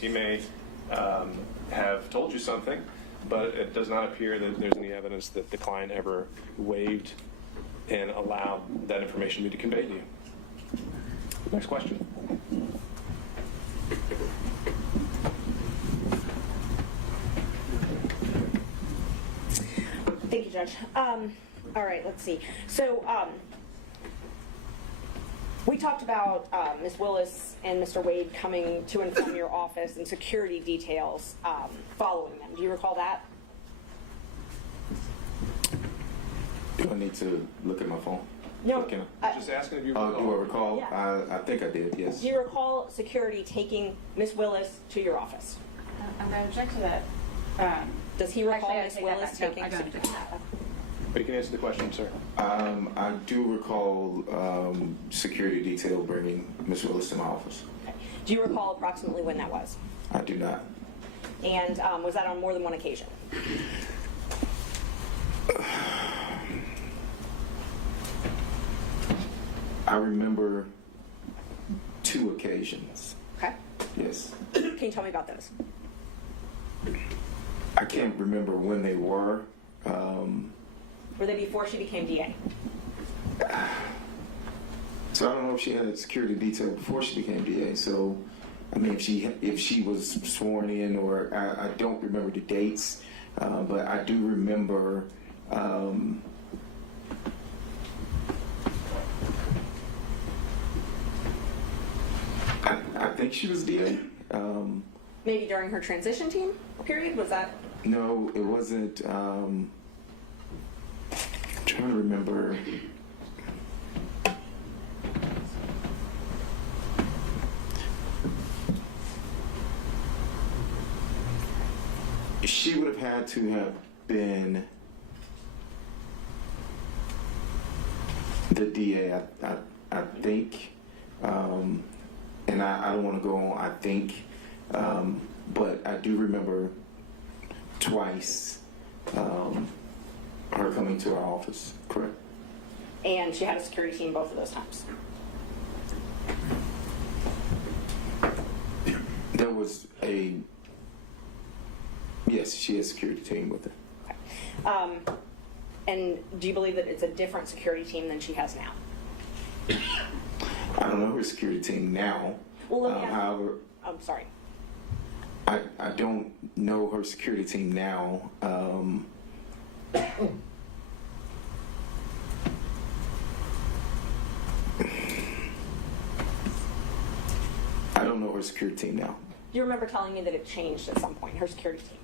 He may have told you something, but it does not appear that there's any evidence that the client ever waived and allowed that information to be conveyed to you. Next question. Thank you, Judge. All right, let's see. So we talked about Ms. Willis and Mr. Wade coming to and from your office and security details following them. Do you recall that? Do I need to look at my phone? No. Just asking if you Oh, recall. do I recall? Yeah. I think I did, yes. Do you recall security taking Ms. Willis to your office? I'm going to object to that. Does he recall Actually, I Ms. take that Willis back. No, taking I don't object to that. But you can answer the question, sir. I do recall security detail bringing Ms. Willis to my office. Okay. Do you recall approximately when that was? I do not. And was that on more than one occasion? I remember 2 occasions. Okay. Yes. Can you tell me about those? I can't remember when they were. Were they before she became DA? So I don't know if she had security detail before she became DA. So, I mean, if she was sworn in, or I don't remember the dates, but I do remember. I think she was DA. Maybe during her transition team period? Was that? No, it wasn't. I'm trying to remember. She would have had to have been the DA, I think. And I don't want to go on, I think. But I do remember twice her coming to our office, correct? And she had a security team both of those times. There was yes, she had a security team with her. Okay. And do you believe that it's a different security team than she has now? I don't know her security team now. Well, let me ask. However, I'm sorry. I don't know her security team now. I don't know her security team now. Do you remember telling me that it changed at some point, her security team?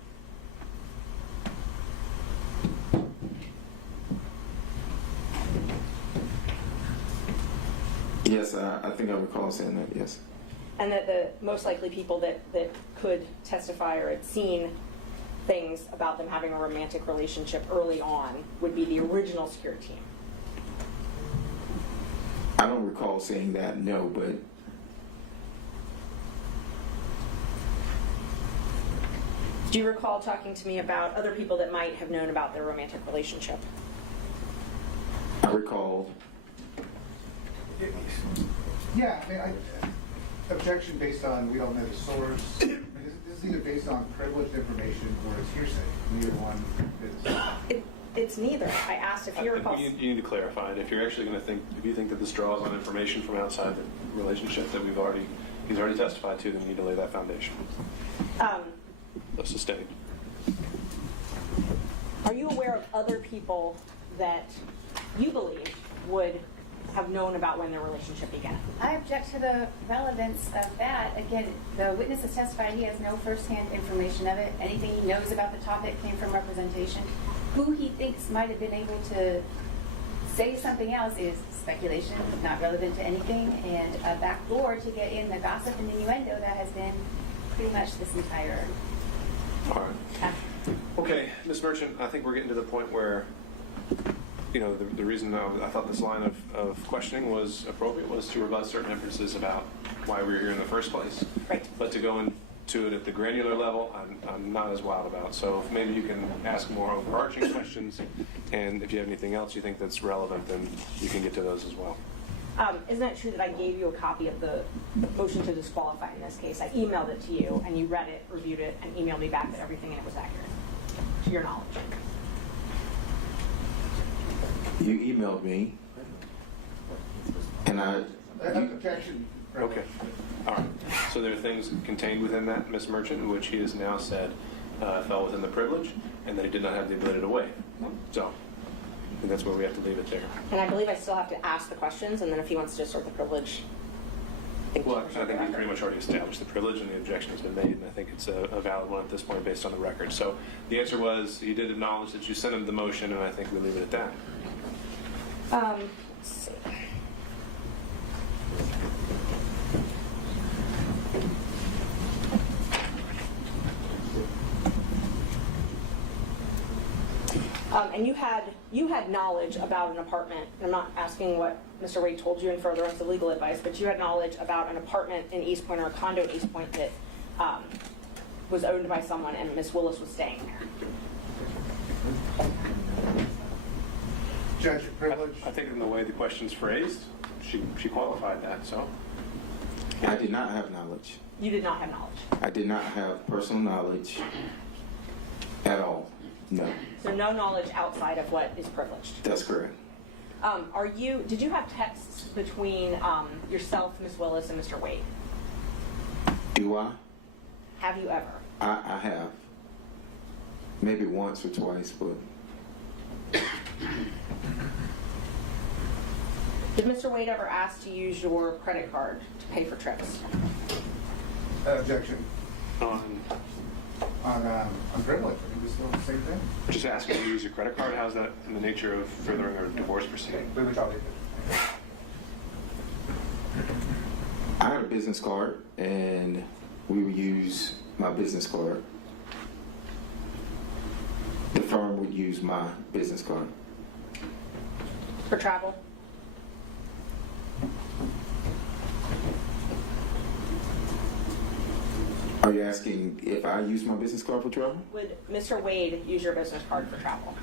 Yes, I think I recall saying that, yes. And that the most likely people that could testify or had seen things about them having a romantic relationship early on would be the original security team. I don't recall saying that, no, but Do you recall talking to me about other people that might have known about their romantic relationship? I recall. Yeah, I mean, objection based on we don't know the source. I mean, this is either based on privileged information or it's hearsay. Neither one is. It's neither. I asked if you recall. You need to clarify it. If you're actually going to think, if you think that this draws on information from outside the relationship that he's already testified to, then you need to lay that foundation. Sustained. Are you aware of other people that you believe would have known about when their relationship began? I object to the relevance of that. Again, the witness has testified he has no firsthand information of it. Anything he knows about the topic came from representation. Who he thinks might have been able to say something else is speculation, not relevant to anything, and a backdoor to get in the gossip and innuendo that has been pretty much this entire. All right. Okay, Ms. Merchant, I think we're getting to the point where, the reason I thought this line of questioning was appropriate was to rebut certain inferences about why we were here in the first place. Right. But to go into it at the granular level, I'm not as wild about. So if maybe you can ask more overarching questions, and if you have anything else you think that's relevant, then you can get to those as well. Isn't it true that I gave you a copy of the motion to disqualify in this case? I emailed it to you, and you read it, reviewed it, and emailed me back that everything in it was accurate, to your knowledge. You emailed me, and Objection. Okay. All right. So there are things contained within that, Ms. Merchant, which he has now said fell within the privilege, and that he did not have the ability to waive. So I think that's where we have to leave it there. And I believe I still have to ask the questions, and then if he wants to assert the privilege. Well, I think we pretty much already established the privilege, and the objection has been made, and I think it's a valid one at this point based on the record. So the answer was he did acknowledge that you sent him the motion, and I think we leave it at that. Let's see. And you had knowledge about an apartment. I'm not asking what Mr. Wade told you in furtherance of legal advice, but you had knowledge about an apartment in East Point or a condo in East Point that was owned by someone, and Ms. Willis was staying there. Judge, privilege. I think in the way the question's phrased, she qualified that. So I did not have knowledge. You did not have knowledge. I did not have personal knowledge at all. No, So no knowledge outside of what is privileged. that's correct. Did you have texts between yourself, Ms. Willis, and Mr. Wade? Do I? Have you ever? I have. Maybe once or twice, but Did Mr. Wade ever ask to use your credit card to pay for trips? Objection. on On privilege, I think we're still the same thing. just asking you to use your credit card, how's that in the nature of furthering a divorce proceeding? Privilege, I'll leave it. I had a business card, and we would use my business card. The firm would use my business card. For travel? Are you asking if I use my business card for travel? Would Mr. Wade use your business card for travel?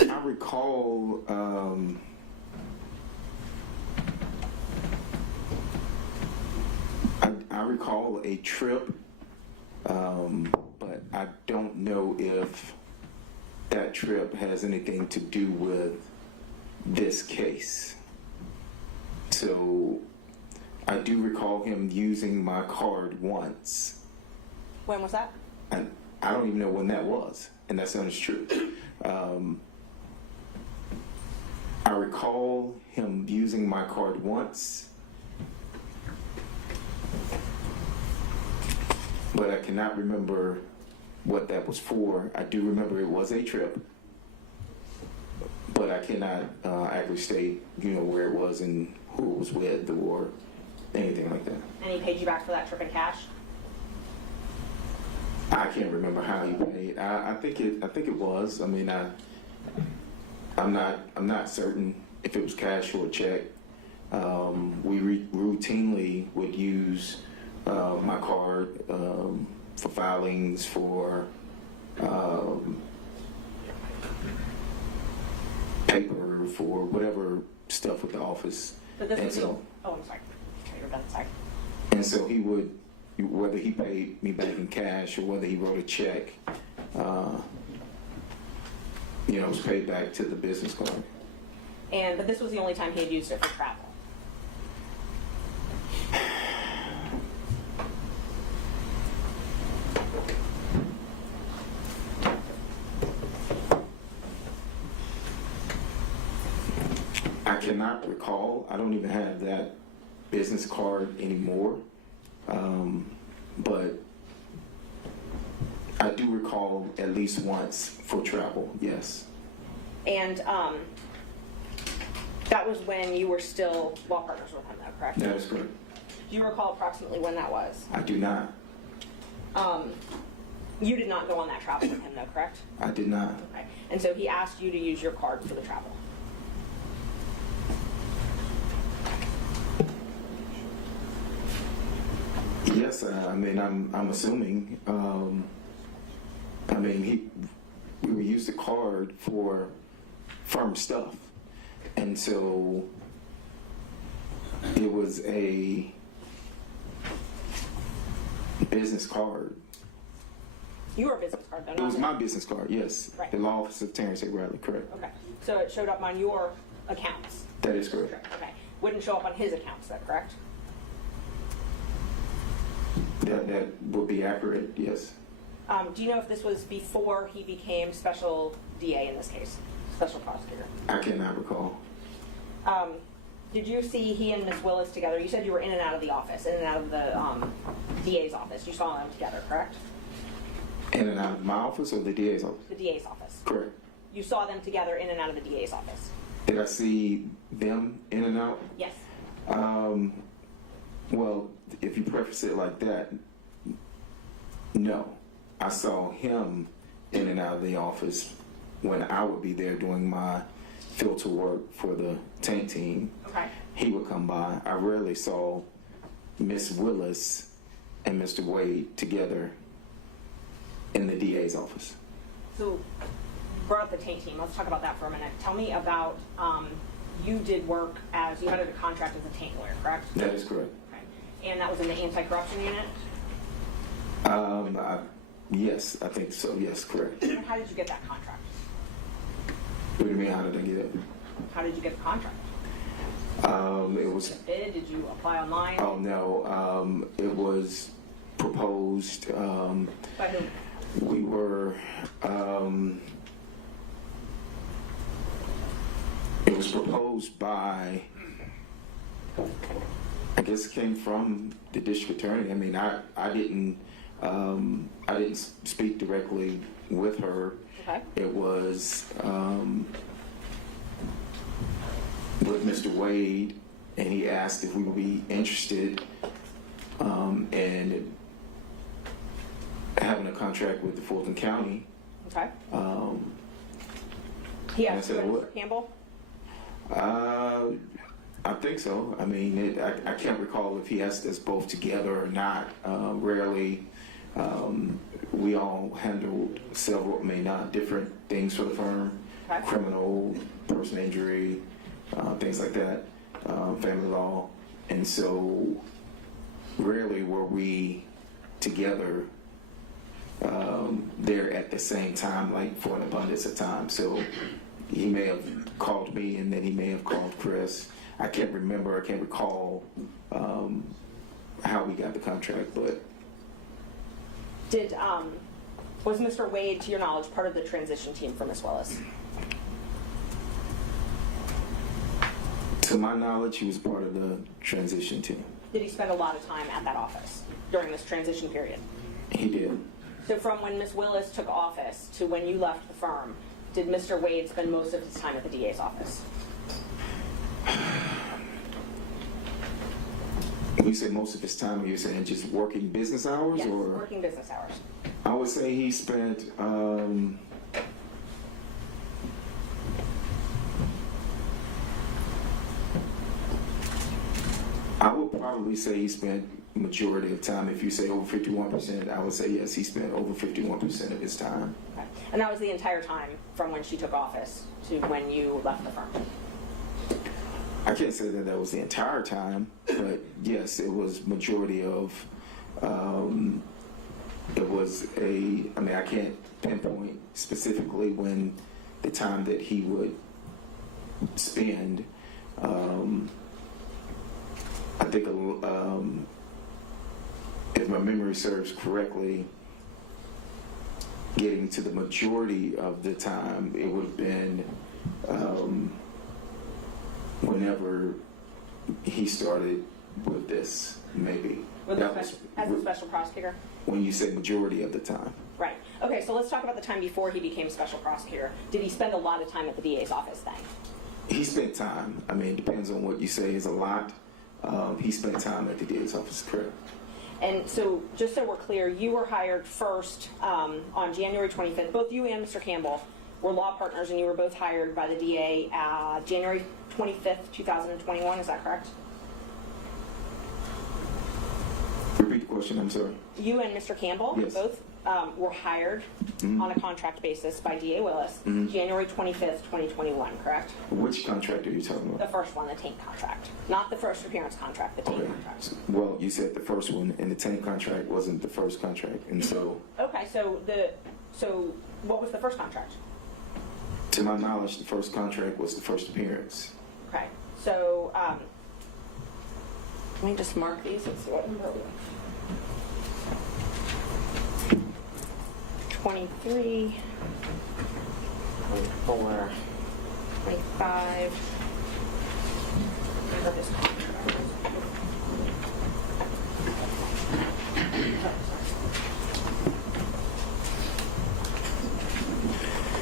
I recall I recall a trip, but I don't know if that trip has anything to do with this case. So I do recall him using my card once. When was that? And I don't even know when that was, and that sounds true. I recall him using my card once, but I cannot remember what that was for. I do remember it was a trip, but I cannot actually state, where it was and who it was with or anything like that. And he paid you back for that trip in cash? I can't remember how he paid. I think it was. I mean, I'm not certain if it was cash or a check. We routinely would use my card for filings, for paper, for whatever stuff with the office. But this And was so- Oh, I'm sorry. You're done. Sorry. And so he would, whether he paid me back in cash or whether he wrote a check, it was paid back to the business card. But this was the only time he had used it for travel. I cannot recall. I don't even have that business card anymore. But I do recall at least once for travel, yes. And that was when you were still law partners with him, though, correct? That is correct. Do you recall approximately when that was? I do not. You did not go on that travel with him, though, correct? I did not. Okay. And so he asked you to use your card for the travel. Yes, I mean, I'm assuming. I mean, we would use the card for firm stuff, and so it was a business card. Your business card, though. It was my business card, yes. Right. The law office of Terrence Bradley, correct. Okay. So it showed up on your accounts. That is correct. Okay. Wouldn't show up on his accounts, is that correct? That would be accurate, yes. Do you know if this was before he became special DA in this case, special prosecutor? I cannot recall. Did you see he and Ms. Willis together? You said you were in and out of the office, in and out of the DA's office. You saw them together, correct? In and out of my office or the DA's office? The DA's office. Correct. You saw them together in and out of the DA's office? Did I see them in and out? Yes. Well, if you preface it like that, no. I saw him in and out of the office when I would be there doing my filter work for the tank team. Okay. He would come by. I rarely saw Miss Willis and Mr. Wade together in the DA's office. So, brought up the tank team. Let's talk about that for a minute. Tell me about, you did work as, you had a contract as a tank lawyer, correct? That is correct. Okay. And that was in the anti-corruption unit? Yes, I think so. Yes, correct. And how did you get that contract? What do you mean, how did I get it? How did you get the contract? It was, Bid? Did you apply online? oh no, it was proposed, By who? we were, it was proposed by, I guess it came from the district attorney. I mean, I didn't speak directly with her. Okay. It was with Mr. Wade, and he asked if we would be interested in having a contract with the Fulton County. Okay. He asked I said you, what? Mr. Campbell? I think so. I mean, I can't recall if he asked us both together or not. Rarely. We all handled several, different things for the firm. Okay. Criminal, personal injury, things like that, family law. And so rarely were we together there at the same time, like for an abundance of time. So he may have called me and then he may have called Chris. I can't recall how we got the contract, but Was Mr. Wade, to your knowledge, part of the transition team for Ms. Willis? to my knowledge, he was part of the transition team. Did he spend a lot of time at that office during this transition period? He did. So from when Ms. Willis took office to when you left the firm, did Mr. Wade spend most of his time at the DA's office? When you say most of his time, you're saying just working business hours? Yes, Or working business hours. I would say he spent I would probably say he spent majority of time. If you say over 51%, I would say yes, he spent over 51% of his time. Okay. And that was the entire time from when she took office to when you left the firm? I can't say that was the entire time, but yes, it was majority of, it was I can't pinpoint specifically when the time that he would spend. I think, if my memory serves correctly, getting to the majority of the time, it would have been whenever he started with this, maybe. As a special prosecutor? When you say majority of the time. Right. Okay, so let's talk about the time before he became special prosecutor. Did he spend a lot of time at the DA's office then? He spent time. I mean, it depends on what you say is a lot. He spent time at the DA's office, correct. And so, just so we're clear, you were hired first on January 25th. Both you and Mr. Campbell were law partners, and you were both hired by the DA January 25th, 2021. Is that correct? Repeat the question? I'm sorry. You and Mr. Campbell Yes. both were hired on a contract basis by DA Willis January 25th, 2021, correct? Which contract are you talking The about? first one, the tank contract. Not the first appearance contract, the tank Okay. contract. Well, you said the first one, and the tank contract wasn't the first contract, and so, Okay, so what was the first contract? to my knowledge, the first contract was the first appearance. Okay, so let me just mark these. Let's see what number we 23, 24, 25. Of this contract.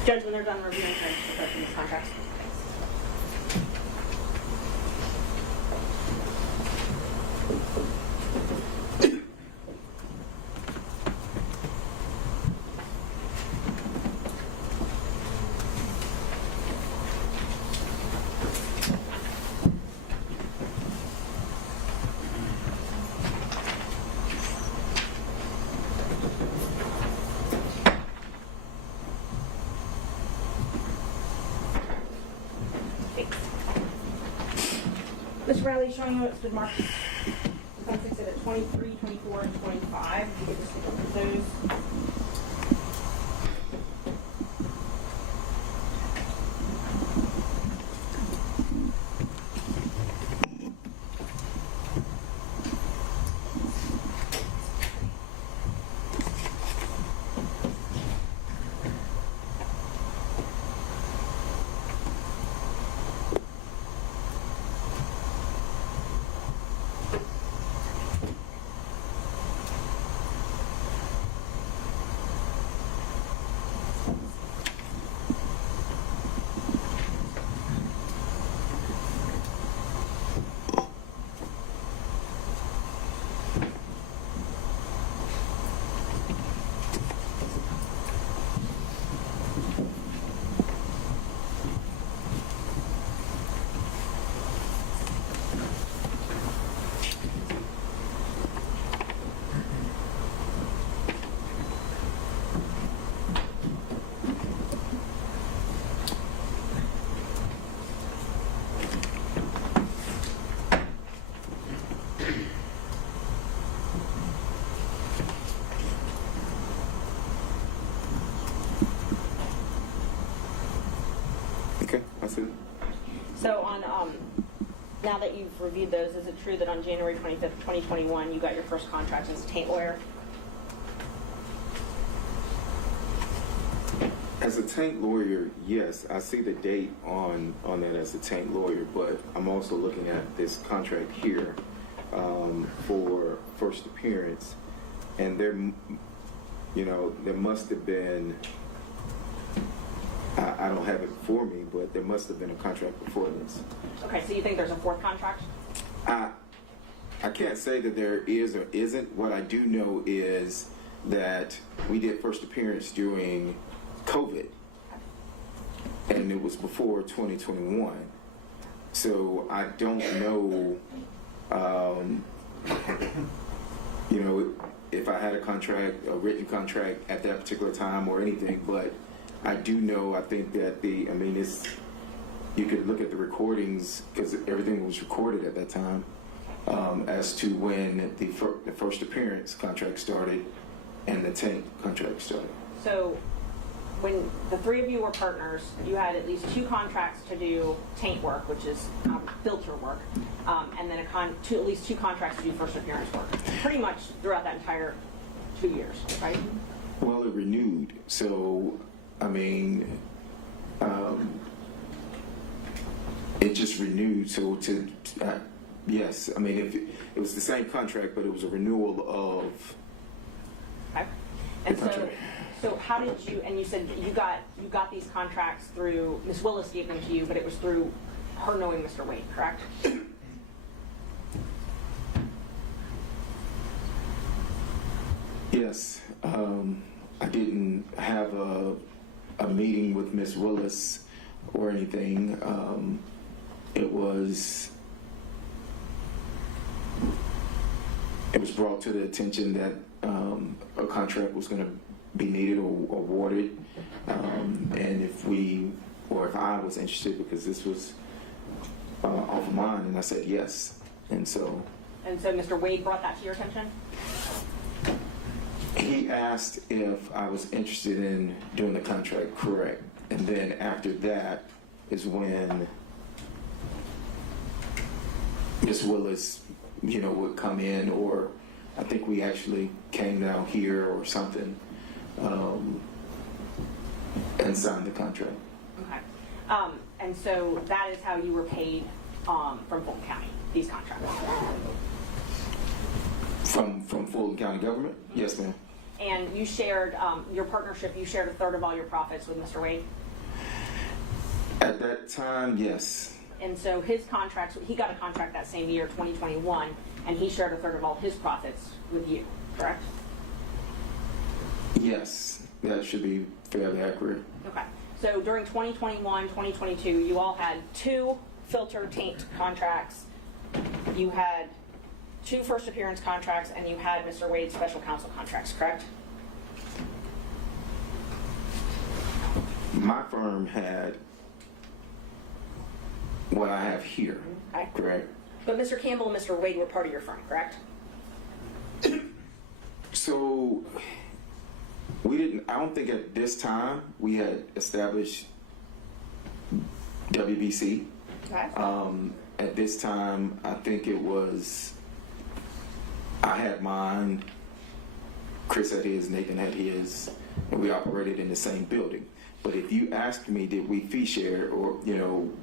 Judge, when they're done reviewing, can I just look these contracts? Mr. Bradley, showing you what's been marked. Defense Exhibit 23, 24, and 25. You can just look at those. Okay, I see. So on, now that you've reviewed those, is it true that on January 25th, 2021, you got your first contract as a taint lawyer? As a tank lawyer, yes, I see the date on that as a tank lawyer, but I'm also looking at this contract here for first appearance, and there must have been, I don't have it for me, but there must have been a contract before this. Okay, so you think there's a fourth contract? I can't say that there is or isn't. What I do know is that we did first appearance during COVID, and it was before 2021. So I don't know, if I had a written contract at that particular time or anything, but I do know, I think that you could look at the recordings, because everything was recorded at that time, as to when the first appearance contract started and the tank contract started. So when the three of you were partners, you had at least 2 contracts to do taint work, which is filter work, and then at least 2 contracts to do first appearance work, pretty much throughout that entire 2 years, right? Well, it renewed. So, it just renewed. So yes, if it was the same contract, but it was a renewal of Okay. the And contract. so how did you, and you said that you got these contracts through, Ms. Willis gave them to you, but it was through her knowing Mr. Wade, correct? Yes, I didn't have a meeting with Ms. Willis or anything. It was it was brought to the attention that a contract was going to be needed or awarded, and if I was interested, because this was off of mine, and I said yes. And so Mr. Wade brought that to your attention? he asked if I was interested in doing the contract, correct. And then after that is when Ms. Willis, would come in, or I think we actually came down here or something, and signed the contract. Okay. And so that is how you were paid from Fulton County, these contracts? From Fulton County government? Yes, ma'am. And you shared, your partnership, you shared a third of all your profits with Mr. Wade? At that time, yes. And so his contracts, he got a contract that same year, 2021, and he shared a third of all his profits with you, correct? Yes, that should be fairly accurate. Okay. So during 2021, 2022, you all had 2 filter taint contracts. You had 2 first appearance contracts, and you had Mr. Wade's special counsel contracts, correct? My firm had what I have here, Okay. correct? But Mr. Campbell and Mr. Wade were part of your firm, correct? So I don't think at this time we had established WBC. Okay. At this time, I think I had mine, Chris had his, Nathan had his, and we operated in the same building. But if you ask me, did we fee share or,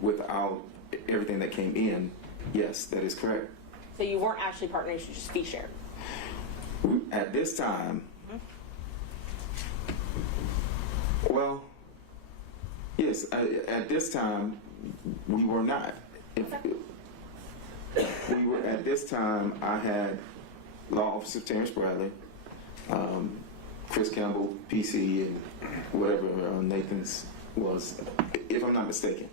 without everything that came in, yes, that is correct. So you weren't actually partners, you just fee shared? At this time, well, yes, at this time, we were not. At this time, I had Law Officer Terrence Bradley, Chris Campbell, PC, and whatever Nathan's was, if I'm not mistaken.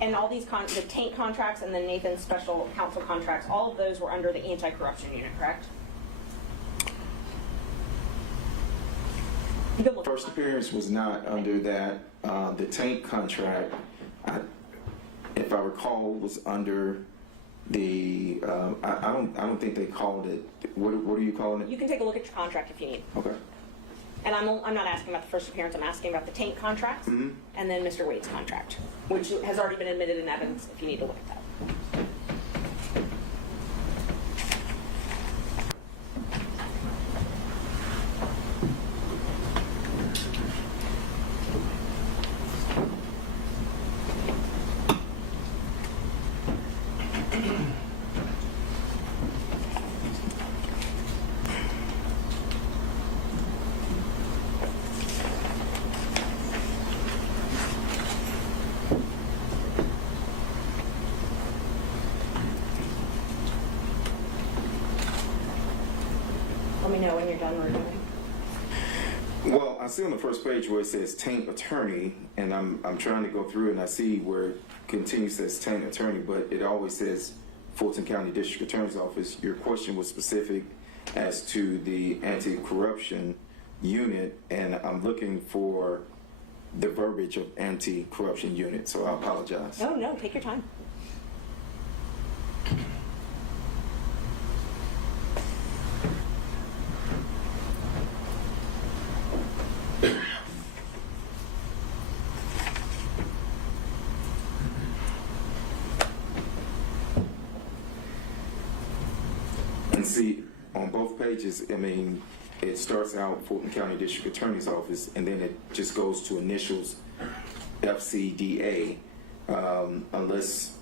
And all these, the taint contracts and the Nathan's special counsel contracts, all of those were under the anti-corruption unit, correct? You can look. First appearance was not under that. The tank contract, if I recall, was under the. I don't think they called it. What are you calling it? You can take a look at your contract if you need. Okay. And I'm not asking about the first appearance. I'm asking about the taint contracts and then Mr. Wade's contract, which has already been admitted in evidence. If you need to look at that. Let me know when you're done reviewing. Well, I see on the first page where it says taint attorney, and I'm trying to go through and I see where it continues says taint attorney, but it always says Fulton County District Attorney's Office. Your question was specific as to the anti-corruption unit, and I'm looking for the verbiage of anti-corruption unit, so I apologize. Oh, no, take your time. And see, on both pages, it starts out Fulton County District Attorney's Office, and then it just goes to initials FCDA, unless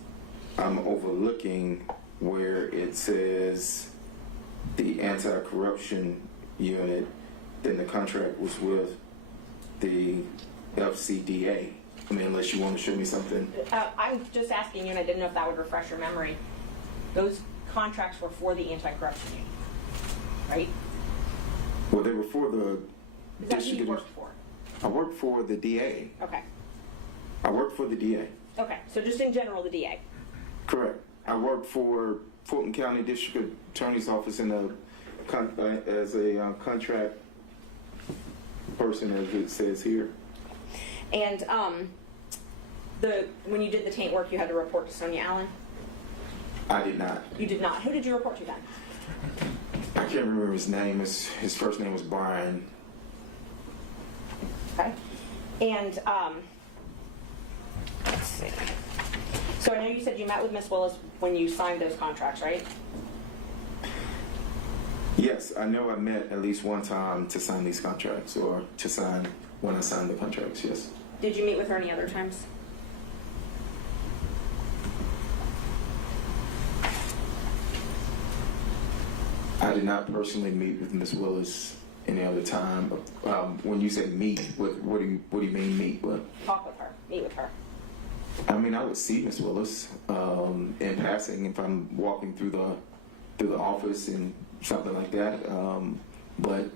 I'm overlooking where it says the anti-corruption unit, then the contract was with the FCDA. Unless you want to show me something. I'm just asking you, and I didn't know if that would refresh your memory. Those contracts were for the anti-corruption unit, right? Well, they were for the Is that who you district. worked for? I worked for the DA. Okay. I worked for the DA. Okay. So just in general, the DA. Correct. I worked for Fulton County District Attorney's Office in as a contract person, as it says here. And when you did the taint work, you had to report to Sonia Allen? I did not. You did not. Who did you report to then? I can't remember his name. His first name was Brian. Okay. And let's see. So I know you said you met with Miss Willis when you signed those contracts, right? Yes, I know I met at least one time to sign these contracts, or to sign when I signed the contracts, yes. Did you meet with her any other times? I did not personally meet with Miss Willis any other time. When you say meet, what do you mean meet with? Talk with her, meet with her. I mean, I would see Miss Willis in passing if I'm walking through the office and something like that. But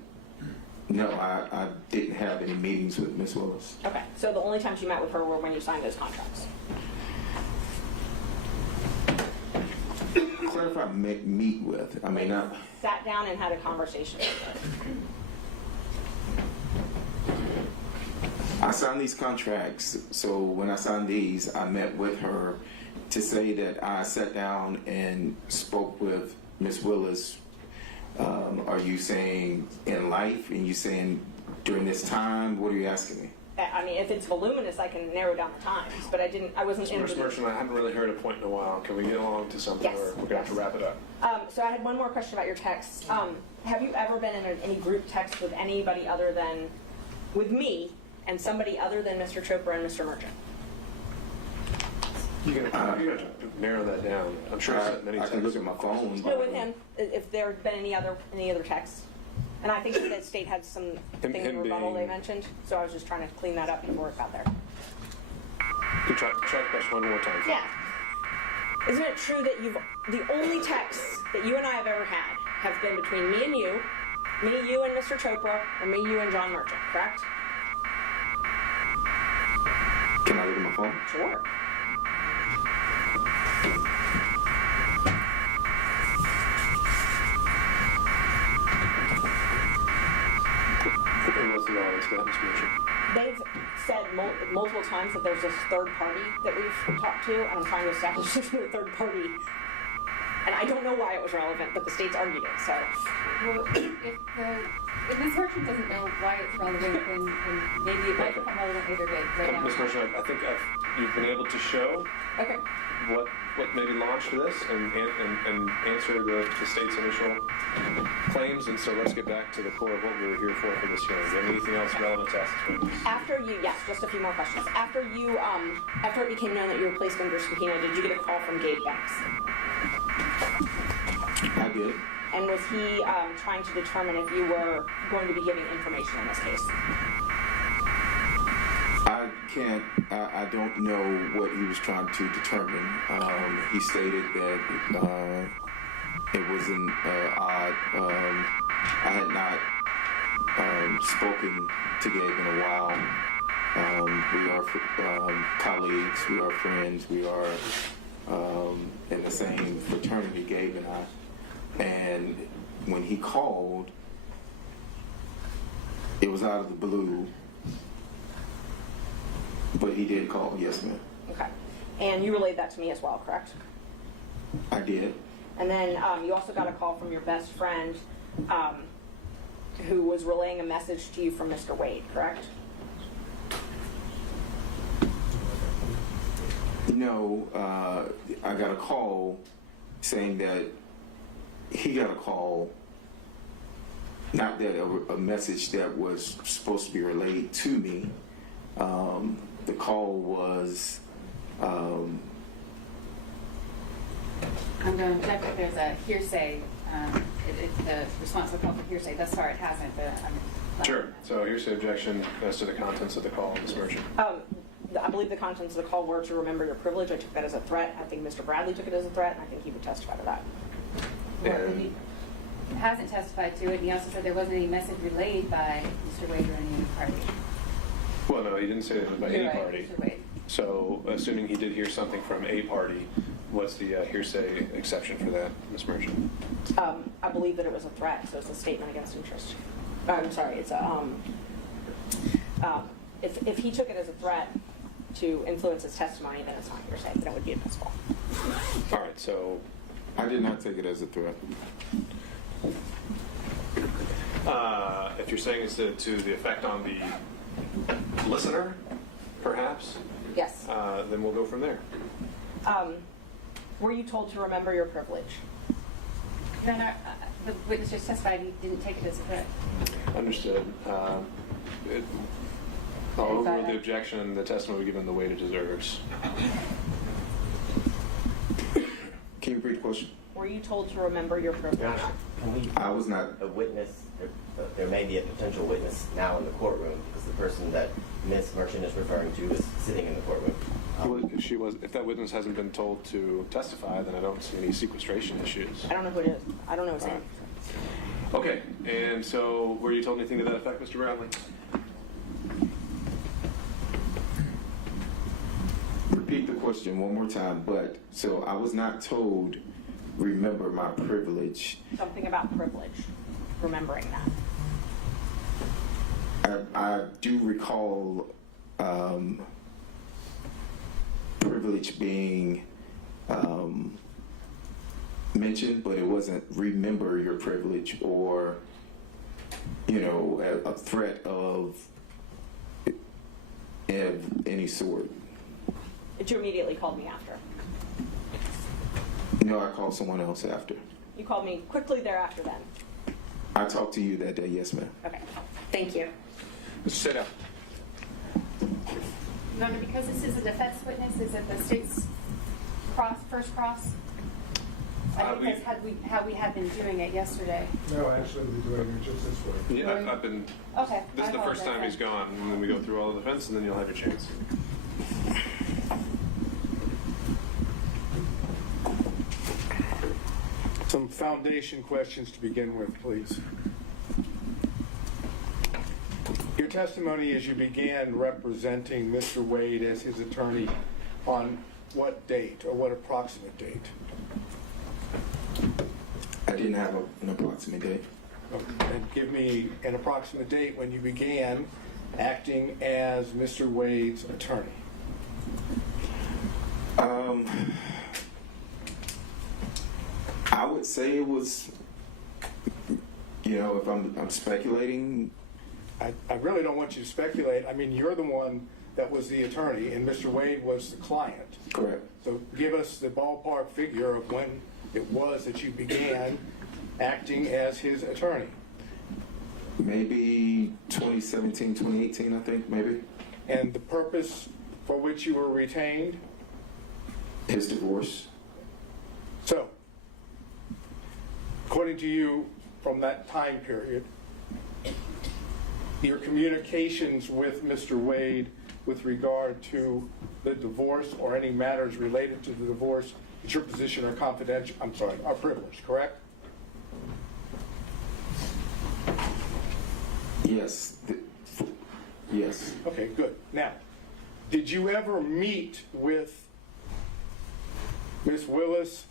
no, I didn't have any meetings with Miss Willis. Okay, so the only times you met with her were when you signed those contracts. Clarify meet with. I mean, Sat down and had a conversation with her. I signed these contracts, so when I signed these, I met with her to say that I sat down and spoke with Miss Willis. Are you saying in life, and you saying during this time? What are you asking me? I mean, if it's voluminous, I can narrow down the times, but I wasn't in Mr. Merchant, I haven't really heard a point in a while. Can we get along to something, Yes, or we're going to have to wrap it up? So I had one more question about your text. Have you ever been in any group text with anybody other than, with me, and somebody other than Mr. Chopra and Mr. Merchant? You're going to narrow that down. I'm sure I sent many I texts. can look at my phone. No, with him, if there had been any other texts. And I think that the state had some thing in rebuttal they mentioned, so I was just trying to clean that up before it got there. Can you try the question one more time? Yeah. Isn't it true that the only texts that you and I have ever had have been between me, you, and Mr. Chopra, or me, you, and John Merchant, correct? Can I look at my phone? Sure. What's the audience got, Mr. Merchant? They've said multiple times that there's this third party that we've talked to, and I'm trying to establish this with a third party. And I don't know why it was relevant, but the state's argued it, so. Well, if Ms. Merchant doesn't know why it's relevant, then maybe it might become relevant later, but right now. Ms. Merchant, I think you've been able to show Okay. what maybe launched this and answer the state's initial claims, and so let's get back to the core of what we were here for this hearing. Do you have anything else relevant to ask this witness? Yes, just a few more questions. After it became known that you were placed under subpoena, did you get a call from Gabe Banks? I did. And was he trying to determine if you were going to be giving information in this case? I don't know what he was trying to determine. He stated that it was an odd. I had not spoken to Gabe in a while. We are colleagues, we are friends, we are in the same fraternity, Gabe and I. And when he called, it was out of the blue. But he did call, yes, ma'am. Okay. And you relayed that to me as well, correct? I did. And then you also got a call from your best friend who was relaying a message to you from Mr. Wade, correct? No, I got a call saying that he got a call, not that a message that was supposed to be relayed to me. The call was. I'm going to check if there's a hearsay. The response to the call for hearsay. Thus far, it hasn't. But Sure. So here's the objection as to the contents of the call, Ms. Merchant. I believe the contents of the call were to remember your privilege. I took that as a threat. I think Mr. Bradley took it as a threat, and I think he would testify to that. And he hasn't testified to it. And he also said there wasn't any message relayed by Mr. Wade or any party. well, no, he didn't say it was by any You're right, party. Mr. Wade. So assuming he did hear something from a party, what's the hearsay exception for that, Ms. Merchant? I believe that it was a threat, so it's a statement against interest. I'm sorry, it's a, if he took it as a threat to influence his testimony, then it's not hearsay, then it would be admissible. All right, so I did not take it as a threat. if you're saying it's to the effect on the listener, perhaps, Yes. then we'll go from there. Were you told to remember your privilege? Your Honor, the witness just testified he didn't take it as a threat. Understood. I'll overrule the objection. The testimony given the weight it deserves. Can you repeat the question? Were you told to remember your privilege? Your Honor, can we, I was not. a witness, there may be a potential witness now in the courtroom because the person that Ms. Merchant is referring to is sitting in the courtroom. Well, if that witness hasn't been told to testify, then I don't see any sequestration issues. I don't know who it is. I don't know his name. Okay, and so were you told anything to that effect, Mr. Bradley? Repeat the question one more time, but, so I was not told, remember my privilege. Something about privilege. Remembering that. I do recall privilege being mentioned, but it wasn't remember your privilege or, a threat of any sort. But you immediately called me after. No, I called someone else after. You called me quickly thereafter then. I talked to you that day, yes, ma'am. Okay. Thank you. Sit down. Your Honor, because this is a defense witness, is it the state's first cross? I think that's how we had been doing it yesterday. No, actually, we're doing it just this way. Yeah, I've been. Okay. This is the first time he's gone, and then we go through all the defense, and then you'll have your chance. Some foundation questions to begin with, please. Your testimony as you began representing Mr. Wade as his attorney on what date or what approximate date? I didn't have an approximate date. And give me an approximate date when you began acting as Mr. Wade's attorney. I would say it was, if I'm speculating. I really don't want you to speculate. I mean, you're the one that was the attorney and Mr. Wade was the client. Correct. So give us the ballpark figure of when it was that you began acting as his attorney. Maybe 2017, 2018, I think, maybe. And the purpose for which you were retained? His divorce. So, according to you, from that time period, your communications with Mr. Wade with regard to the divorce or any matters related to the divorce, it's your position are confidential, are privileged, correct? Yes. Yes. Okay, good. Now, did you ever meet with Ms. Willis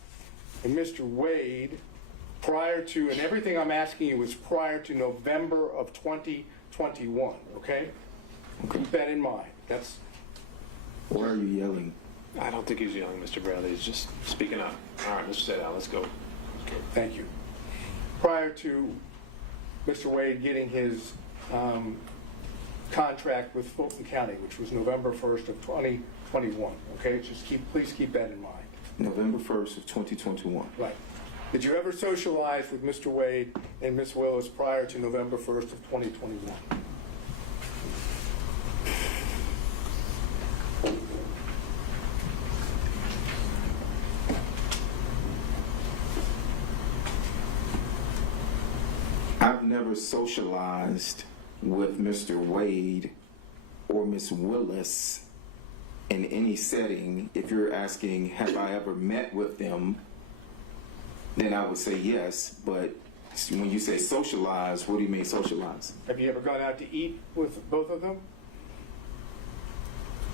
and Mr. Wade prior to, and everything I'm asking you is prior to November of 2021, okay? Keep that in mind. That's. Why are you yelling? I don't think he's yelling, Mr. Bradley. He's just speaking up. All right, Mr. Sit-down. Let's go. Thank you. Prior to Mr. Wade getting his contract with Fulton County, which was November 1st of 2021, okay? Please keep that in mind. November 1st of 2021. Right. Did you ever socialize with Mr. Wade and Ms. Willis prior to November 1st of 2021? I've never socialized with Mr. Wade or Ms. Willis in any setting. If you're asking, have I ever met with them, then I would say yes. But when you say socialize, what do you mean socialize? Have you ever gone out to eat with both of them?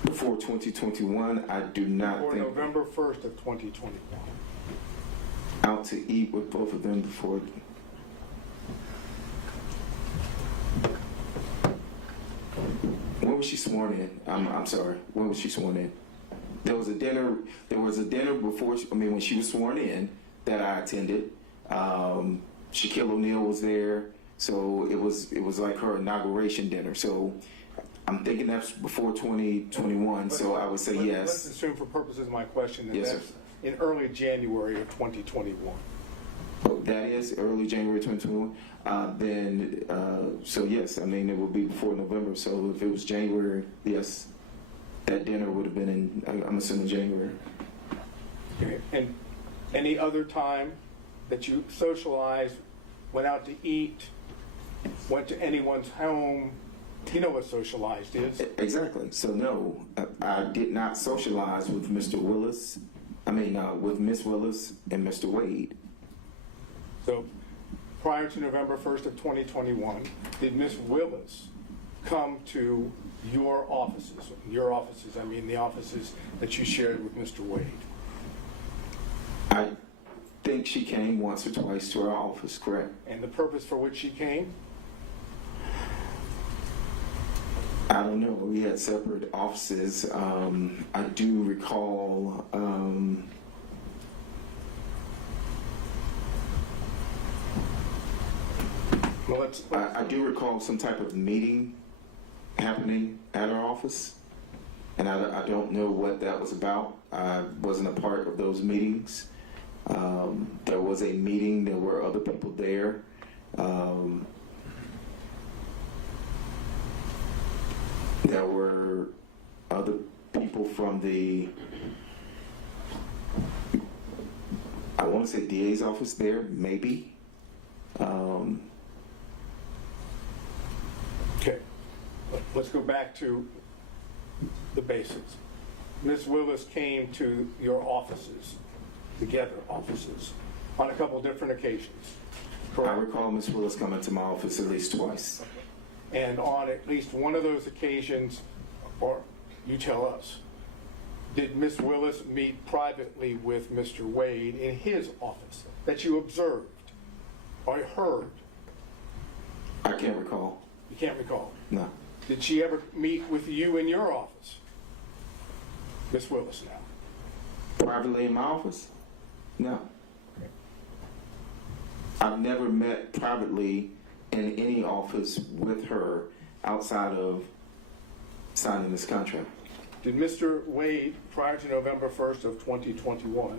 Before 2021, I do not Or think November 1st of 2021? out to eat with both of them before. When was she sworn in? I'm sorry. When was she sworn in? There was a dinner. There was a dinner before. When she was sworn in, that I attended. Shaquille O'Neal was there, so it was like her inauguration dinner. So I'm thinking that's before 2021. So I would say Let's yes. assume for purposes of my question that Yes, that's sir. in early January of 2021. Oh, that is early January 2021. So yes, it would be before November. So if it was January, yes, that dinner would have been in. I'm assuming January. Okay. And any other time that you socialized, went out to eat, went to anyone's home, you know what socialized is? Exactly. So no, I did not socialize with Mr. Willis. With Miss Willis and Mr. Wade. So prior to November 1st of 2021, did Miss Willis come to your offices? Your offices, the offices that you shared with Mr. Wade. I think she came once or twice to our office, correct? And the purpose for which she came? I don't know. We had separate offices. I do recall. Well, let's I do recall some type of meeting happening at our office, and I don't know what that was about. I wasn't a part of those meetings. There was a meeting. There were other people there. There were other people from the, I want to say DA's office there, maybe. Okay, let's go back to the basics. Ms. Willis came to your offices, together offices, on a couple different occasions, I correct? recall Ms. Willis coming to my office at least twice. And on at least one of those occasions, or you tell us, did Ms. Willis meet privately with Mr. Wade in his office that you observed or heard? I can't recall. You can't recall. No. Did she ever meet with you in your office? Ms. Willis now. Privately in my office? No. I've never met privately in any office with her outside of signing this contract. Did Mr. Wade, prior to November 1st of 2021,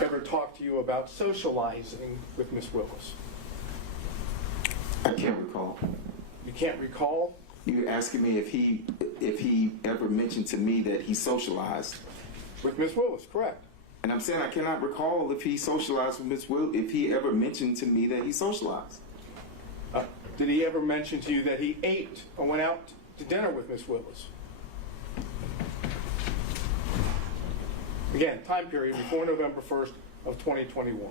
ever talk to you about socializing with Ms. Willis? I can't recall. You can't recall? You're asking me if he ever mentioned to me that he socialized. With Ms. Willis, correct. And I'm saying I cannot recall if he socialized with Ms. Will, if he ever mentioned to me that he socialized. Did he ever mention to you that he ate or went out to dinner with Ms. Willis? Again, time period before November 1st of 2021.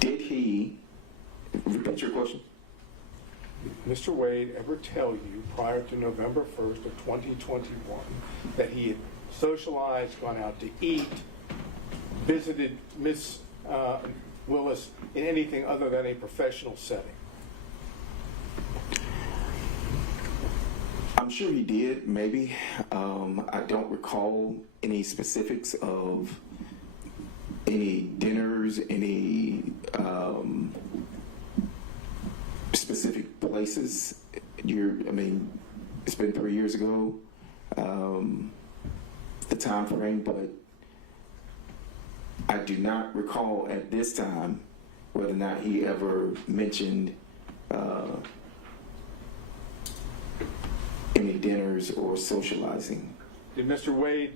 Did he, repeat your question? Did Mr. Wade ever tell you prior to November 1st of 2021 that he had socialized, gone out to eat, visited Ms. Willis in anything other than a professional setting? I'm sure he did, maybe. I don't recall any specifics of any dinners, any specific places. It's been 3 years ago, the time frame, but I do not recall at this time whether or not he ever mentioned any dinners or socializing. Did Mr. Wade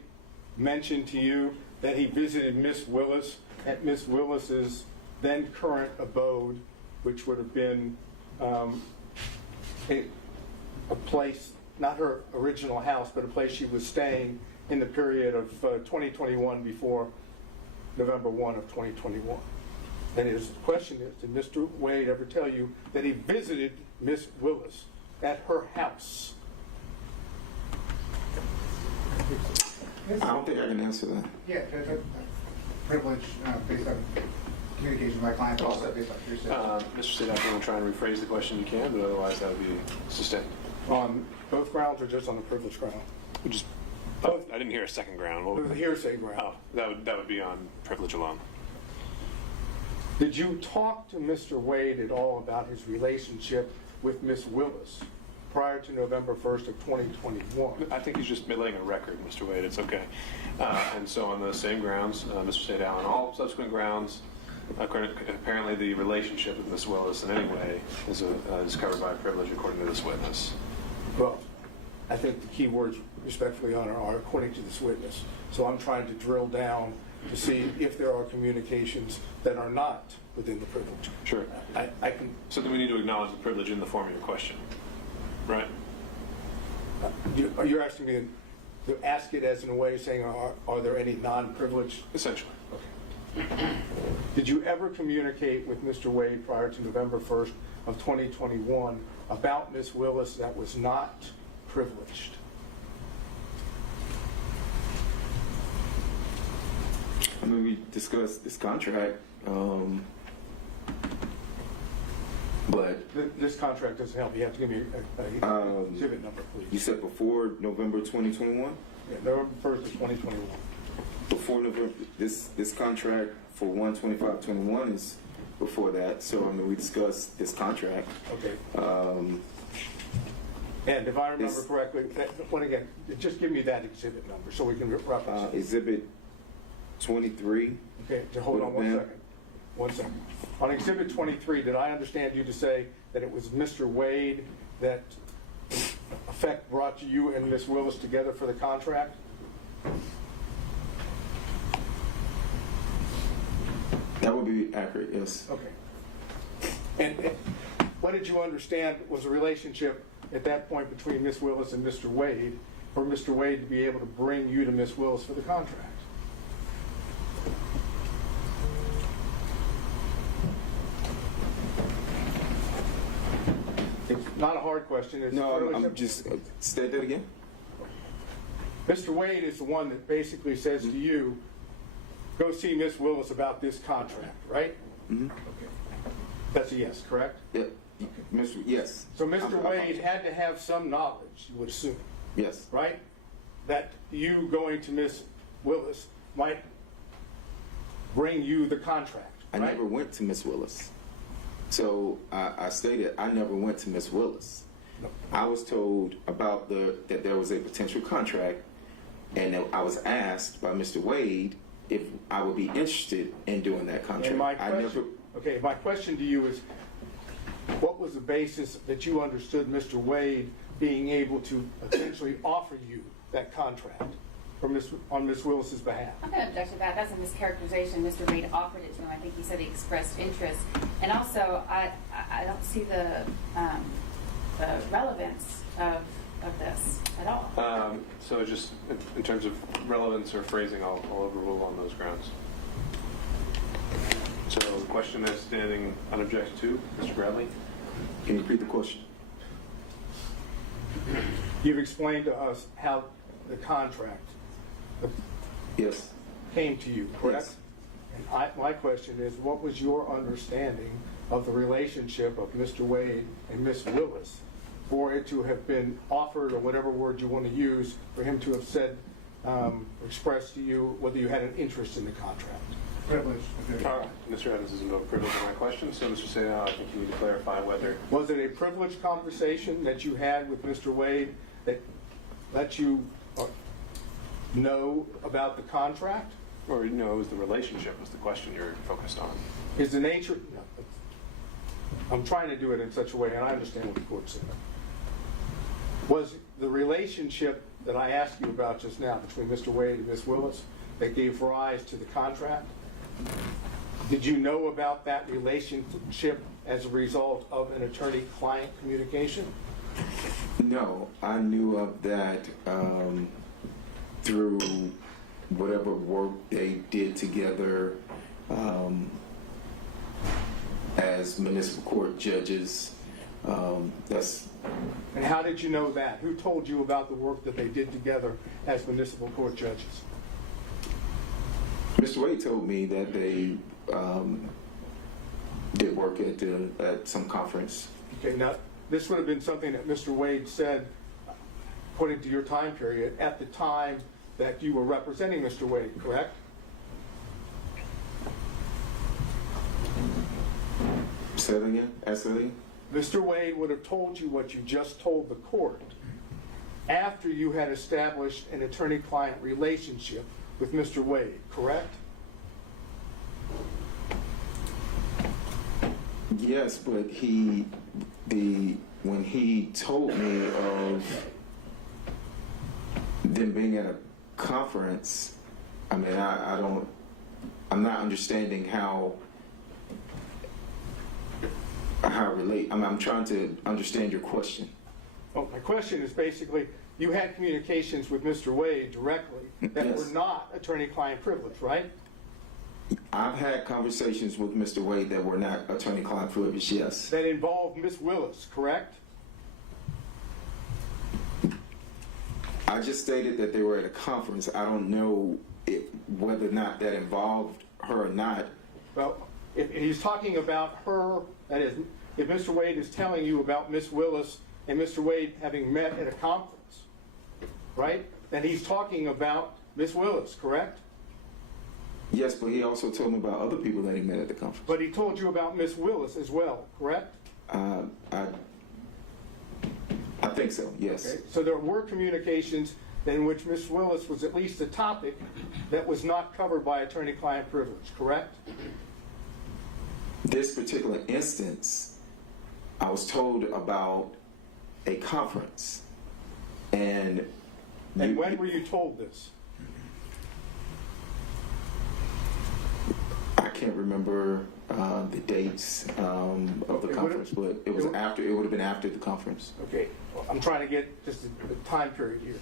mention to you that he visited Miss Willis at Miss Willis's then current abode, which would have been a place, not her original house, but a place she was staying in the period of 2021 before November 1 of 2021. And his question is, did Mr. Wade ever tell you that he visited Miss Willis at her house? I don't think I can answer that. Yeah, that's a privilege based on communication with my client, but also based on hearsay. Mr. Sadak, if you want to try and rephrase the question, you can, but otherwise that would be sustained. On both grounds or just on the privilege ground? Just, I didn't hear a second ground. What The was hearsay ground. Oh, that would be on privilege alone. Did you talk to Mr. Wade at all about his relationship with Miss Willis prior to November 1st of 2021? I think he's just laying a record, Mr. Wade. It's okay. And so on those same grounds, Mr. Sadak, on all subsequent grounds, apparently the relationship with Miss Willis in any way is covered by privilege according to this witness. Well, I think the key words, respectfully, Your Honor, are according to this witness. So I'm trying to drill down to see if there are communications that are not within the privilege. Sure. I can. So then we need to acknowledge the privilege in the form of your question, right? You're asking me to ask it as in a way saying, are there any non-privileged? Essentially. Did you ever communicate with Mr. Wade prior to November 1st of 2021 about Miss Willis that was not privileged? I mean, we discussed this contract, but This contract doesn't help. You have to give me a exhibit number, you please. said before November 2021? Yeah, November 1st of 2021. Before November, this contract for 1/25/21 is before that. So I mean, we discussed this contract. Okay. And if I remember correctly, when again, just give me that exhibit number so we can reference it. Exhibit 23. Okay, hold on 1 second. 1 second. On Exhibit 23, did I understand you to say that it was Mr. Wade that, in effect, brought you and Miss Willis together for the contract? That would be accurate, yes. Okay. And what did you understand was the relationship at that point between Miss Willis and Mr. Wade, for Mr. Wade to be able to bring you to Miss Willis for the contract? It's not a hard question. It's No, fairly I'm simple. just state that again. Mr. Wade is the one that basically says to you, go see Miss Willis about this contract, right? Mm-hmm. Okay. That's a yes, correct? Yeah, Mr. Yes. So Mr. Wade had to have some knowledge, you would assume, Yes. right? That you going to Miss Willis might bring you the contract, I right? never went to Miss Willis. So I stated I never went to Miss Willis. No. I was told about that there was a potential contract, and that I was asked by Mr. Wade if I would be interested in doing that contract. And my I question, never. okay, my question to you is, what was the basis that you understood Mr. Wade being able to essentially offer you that contract on Miss Willis's behalf? I'm going to object to that. That's a mischaracterization. Mr. Wade offered it to him. I think he said he expressed interest. And also, I don't see the relevance of this at all. So just in terms of relevance or phrasing, I'll overrule on those grounds. So the question is standing unobjected to, Mr. Bradley? Can you repeat the question? You've explained to us how the contract Yes. came to you, correct? Yes. And my question is, what was your understanding of the relationship of Mr. Wade and Miss Willis for it to have been offered, or whatever word you want to use, for him to have said, expressed to you whether you had an interest in the contract? Privilege. All right. Mr. Evans is invoked privilege in my question, so Mr. Sadow, I think you need to clarify whether... Was it a privileged conversation that you had with Mr. Wade that let you know about the contract? Or, it was the relationship was the question you're focused on. Is the nature... No, I'm trying to do it in such a way, and I understand what the court said. Was the relationship that I asked you about just now between Mr. Wade and Miss Willis that gave rise to the contract, did you know about that relationship as a result of an attorney-client communication? No, I knew of that through whatever work they did together as municipal court judges. That's And how did you know that? Who told you about the work that they did together as municipal court judges? Mr. Wade told me that they did work at some conference. Okay, now, this would have been something that Mr. Wade said, according to your time period, at the time that you were representing Mr. Wade, correct? Say that again? Ask that again? Mr. Wade would have told you what you just told the court after you had established an attorney-client relationship with Mr. Wade, correct? Yes, but when he told me of them being at a conference, I mean, I'm not understanding how relate. I'm trying to understand your question. Well, my question is basically, you had communications with Mr. Wade directly that Yes. were not attorney-client privilege, right? I've had conversations with Mr. Wade that were not attorney-client privilege, yes. That involved Ms. Willis, correct? I just stated that they were at a conference. I don't know whether or not that involved her or not. Well, if he's talking about her, that is, if Mr. Wade is telling you about Ms. Willis and Mr. Wade having met at a conference, right? Then he's talking about Ms. Willis, correct? Yes, but he also told me about other people that he met at the conference. But he told you about Ms. Willis as well, correct? I think so, yes. Okay. So there were communications in which Ms. Willis was at least a topic that was not covered by attorney-client privilege, correct? This particular instance, I was told about a conference. And when were you told this? I can't remember the dates of the Okay, conference, but it would have been after the conference. Okay, well, I'm trying to get just the time period here.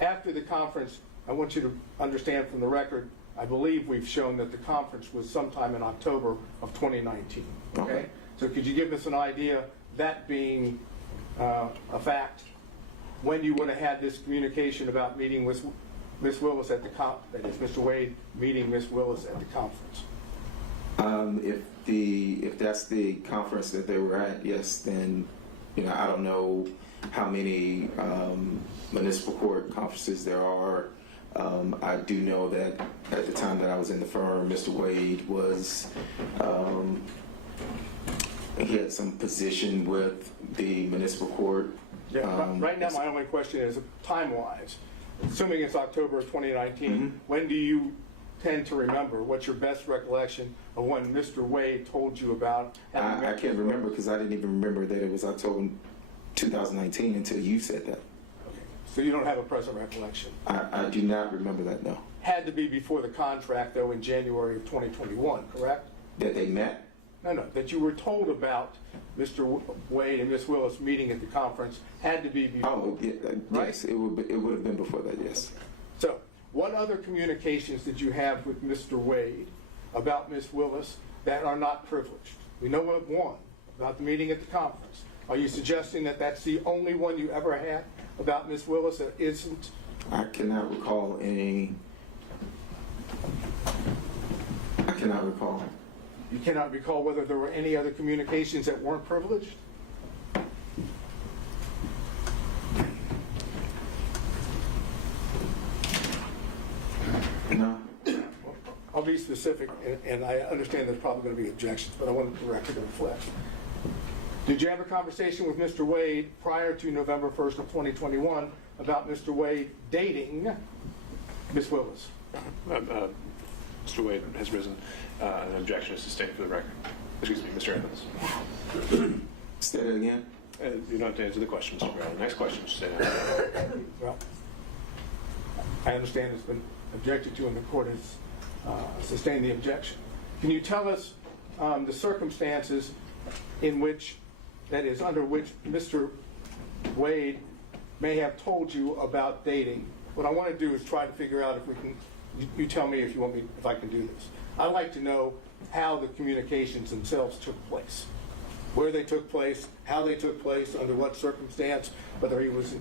After the conference, I want you to understand from the record, I believe we've shown that the conference was sometime in October of 2019, okay? Okay. So could you give us an idea, that being a fact, when you would have had this communication about meeting with Ms. Willis at the that is, Mr. Wade meeting Ms. Willis at the conference? If that's the conference that they were at, yes, then I don't know how many municipal court conferences there are. I do know that at the time that I was in the firm, Mr. Wade was he had some position with the municipal court. Yeah, right now my only question is time-wise, assuming it's October of 2019, when do you tend to remember? What's your best recollection of when Mr. Wade told you about? I can't remember because I didn't even remember that it was October 2019 until you said that. Okay. So you don't have a present recollection? I do not remember that, no. Had to be before the contract, though, in January of 2021, correct? That they met? No, that you were told about Mr. Wade and Ms. Willis meeting at the conference had to be before. Oh, yeah, Right? yes, it would have been before that, yes. So, what other communications did you have with Mr. Wade about Ms. Willis that are not privileged? We know of one, about the meeting at the conference. Are you suggesting that that's the only one you ever had about Ms. Willis that isn't? I cannot recall any. I cannot recall. You cannot recall whether there were any other communications that weren't privileged? No. I'll be specific, and I understand there's probably going to be objections, but I want the record to reflect. Did you have a conversation with Mr. Wade prior to November 1st of 2021 about Mr. Wade dating Ms. Willis? Mr. Wade has risen. An objection is sustained for the record. Excuse me, Mr. Evans. Say that again? You don't have to answer the question, Mr. Bradley. Next question, Mr. Senator. Well, I understand it's been objected to and the court has sustained the objection. Can you tell us the circumstances in which, that is, under which Mr. Wade may have told you about dating what I want to do is try to figure out if we can, you tell me if you want me, if I can do this. I'd like to know how the communications themselves took place, where they took place, how they took place, under what circumstance, whether he was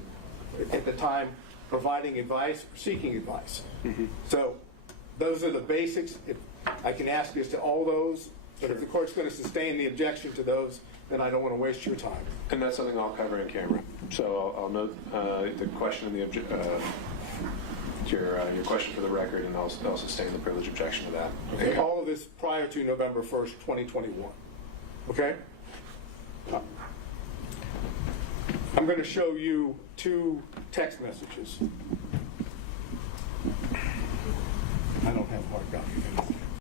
at the time providing advice or seeking advice. So those are the basics. If I can ask you as to all those, but if the court's going to sustain the objection to those, then I don't want to waste your time. And that's something I'll cover in camera. So I'll note the question and your question for the record, and I'll sustain the privilege objection to that. Okay, all of this prior to November 1st, 2021. Okay? I'm going to show you 2 text messages. I don't have hard copy.